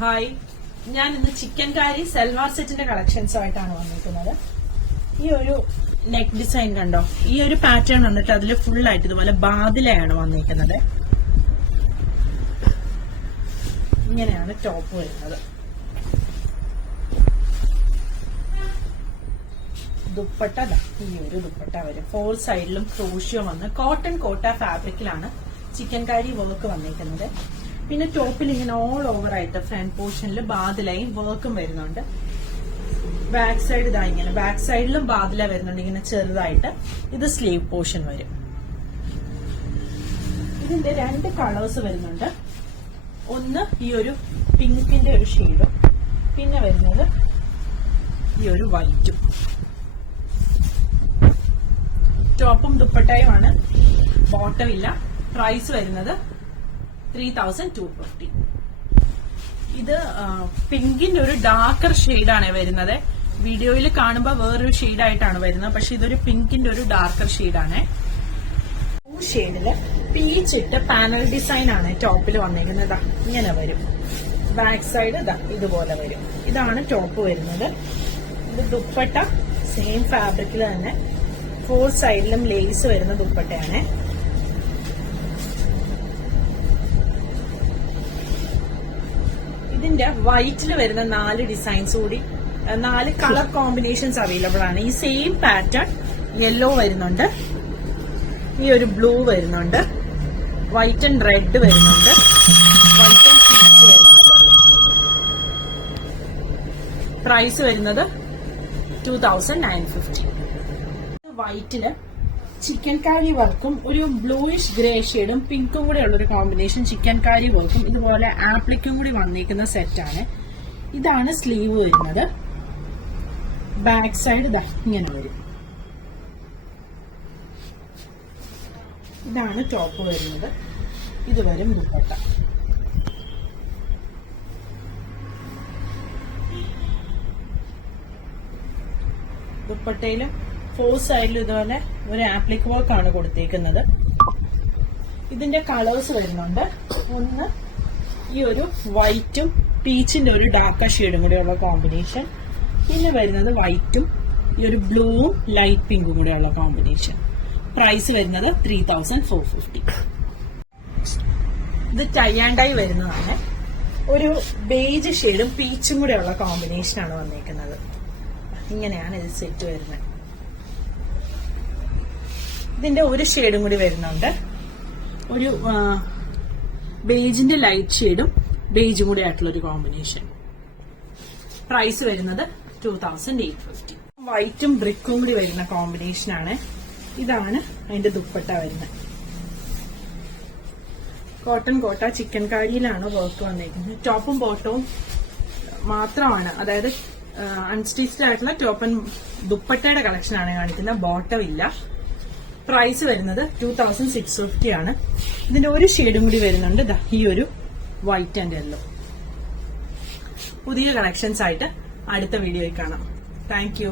Hi, ഞാൻ ഇന്ന് chicken കാരി സൽവാർ സെറ്റിന്റെ കളക്ഷൻസ് ആയിട്ടാണ് വന്നിരിക്കുന്നത്. ഈ ഒരു നെക്ക് ഡിസൈൻ കണ്ടോ, ഈ ഒരു പാറ്റേൺ വന്നിട്ട് അതിൽ ഫുൾ ആയിട്ട് ഇതുപോലെ ബാതിലയാണ് വന്നിരിക്കുന്നത്. ഇങ്ങനെയാണ് ടോപ്പ് വരുന്നത്. ദുപ്പട്ട ഈ ഒരു ദുപ്പട്ട വരും. 4 സൈഡിലും ക്രോഷ്യോ വന്ന് കോട്ടൺ കോട്ട ഫാബ്രിക്കിലാണ് ചിക്കൻ കാരി വർക്ക് വന്നിരിക്കുന്നത്. പിന്നെ ടോപ്പിൽ ഇങ്ങനെ ഓൾ ഓവർ ആയിട്ട് ഫ്രണ്ട് പോർഷനിൽ ബാതിലയും വർക്കും വരുന്നുണ്ട്. ബാക്ക് സൈഡ് ഇതാ ഇങ്ങനെ ബാക്ക് സൈഡിലും ബാതില വരുന്നുണ്ട് ഇങ്ങനെ ചെറുതായിട്ട്. ഇത് സ്ലീവ് പോർഷൻ വരും. ഇതിന്റെ 2 കളേഴ്സ് വരുന്നുണ്ട്. ഒന്ന് ഈ ഒരു പിങ്കിന്റെ ഒരു ഷെയ്ഡും പിന്നെ വരുന്നത് ഈ ഒരു വൈറ്റും. ടോപ്പും ദുപ്പട്ടയുമാണ്, ബോട്ടം ഇല്ല. പ്രൈസ് വരുന്നത് 3250. ഇത് പിങ്കിന്റെ ഒരു ഡാർക്കർ ഷെയ്ഡാണ് വരുന്നത്. വീഡിയോയിൽ കാണുമ്പോൾ വേറൊരു ഷെയ്ഡായിട്ടാണ് വരുന്നത്, പക്ഷെ ഇതൊരു പിങ്കിന്റെ ഒരു ഡാർക്കർ ഷെയ്ഡാണ്. ഷെയ്ഡില് പീച്ച് ഇട്ട് പാനൽ ഡിസൈൻ ആണ് ടോപ്പിൽ വന്നിരിക്കുന്നത്. ഇങ്ങനെ വരും. ബാക്ക് സൈഡ് ഇതുപോലെ വരും. ഇതാണ് ടോപ്പ് വരുന്നത്. ഇത് ദുപ്പട്ട സെയിം ഫാബ്രിക്കിൽ തന്നെ 4 സൈഡിലും ലേസ് വരുന്ന ദുപ്പട്ടയാണ്. ഇതിന്റെ വൈറ്റിൽ വരുന്ന 4 ഡിസൈൻസ് കൂടി 4 കളർ കോമ്പിനേഷൻസ് അവൈലബിൾ ആണ്. ഈ സെയിം പാറ്റേൺ യെല്ലോ വരുന്നുണ്ട്, ഈ ഒരു ബ്ലൂ വരുന്നുണ്ട്, വൈറ്റ് ആൻഡ് റെഡ് വരുന്നുണ്ട്, വൈറ്റ് ആൻഡ് പീച്ച് വരുന്നുണ്ട്. പ്രൈസ് വരുന്നത് 2950. വൈറ്റില് ചിക്കൻ കാരി വർക്കും ഒരു ബ്ലൂയിഷ് ഗ്രേ ഷെയ്ഡും പിങ്കും കൂടെ ഉള്ളൊരു കോമ്പിനേഷൻ ചിക്കൻ കാരി വർക്കും ഇതുപോലെ ആപ്ലിക്കും കൂടി വന്നിരിക്കുന്ന സെറ്റാണ്. ഇതാണ് സ്ലീവ് വരുന്നത്. ബാക്ക് സൈഡ് ഇങ്ങനെ വരും. ഇതാണ് ടോപ്പ് വരുന്നത്. ഇത് വരും ദുപ്പട്ട. ദുപ്പട്ടയിലും 4 സൈഡിലും ഇതുപോലെ ഒരു ആപ്ലിക് വർക്ക് ആണ് കൊടുത്തേക്കുന്നത്. ഇതിന്റെ കളേഴ്സ് വരുന്നുണ്ട്. ഒന്ന് ഈ ഒരു വൈറ്റും പീച്ചിന്റെ ഒരു ഡാർക്കർ ഷെയ്ഡും കൂടെയുള്ള കോമ്പിനേഷൻ. പിന്നെ വരുന്നത് വൈറ്റും ഈ ഒരു ബ്ലൂവും ലൈറ്റ് പിങ്കും കൂടെയുള്ള കോമ്പിനേഷൻ. പ്രൈസ് വരുന്നത് 3450. ഇത് ടൈ ആൻഡ് ഡൈ വരുന്നതാണ്. ഒരു ബേജ് ഷെയ്ഡും പീച്ചും കൂടെയുള്ള കോമ്പിനേഷൻ ആണ് വന്നേക്കുന്നത്. ഇങ്ങനെയാണ് ഇത് സെറ്റ് വരുന്നത്. ഇതിന്റെ ഒരു ഷെയ്ഡും കൂടി വരുന്നുണ്ട്. ഒരു ബേജിന്റെ ലൈറ്റ് ഷെയ്ഡും ബേജും കൂടി ആയിട്ടുള്ള ഒരു കോമ്പിനേഷൻ. പ്രൈസ് വരുന്നത് 2850. വൈറ്റും ബ്രിക്കും കൂടി വരുന്ന കോമ്പിനേഷൻ ആണ്. ഇതാണ് അതിന്റെ ദുപ്പട്ട വരുന്നത്. കോട്ടൺ കോട്ട ചിക്കൻ കാരിയിലാണ് വർക്ക് വന്നിരിക്കുന്നത്. ടോപ്പും ബോട്ടവും മാത്രമാണ്, അതായത് അൺസ്റ്റിച്ച്ഡ് ആയിട്ടുള്ള ടോപ്പ് ആൻഡ് ദുപ്പട്ടയുടെ കളക്ഷൻ ആണ് കാണിക്കുന്നത്. ബോട്ടം ഇല്ല. പ്രൈസ് വരുന്നത് 2650 ആണ്. ഇതിന്റെ ഒരു ഷെയ്ഡും കൂടി വരുന്നുണ്ട്, ഈ ഒരു വൈറ്റ് ആൻഡ് യെല്ലോ. പുതിയ കളക്ഷൻസ് ആയിട്ട് അടുത്ത വീഡിയോയിൽ കാണാം. Thank you.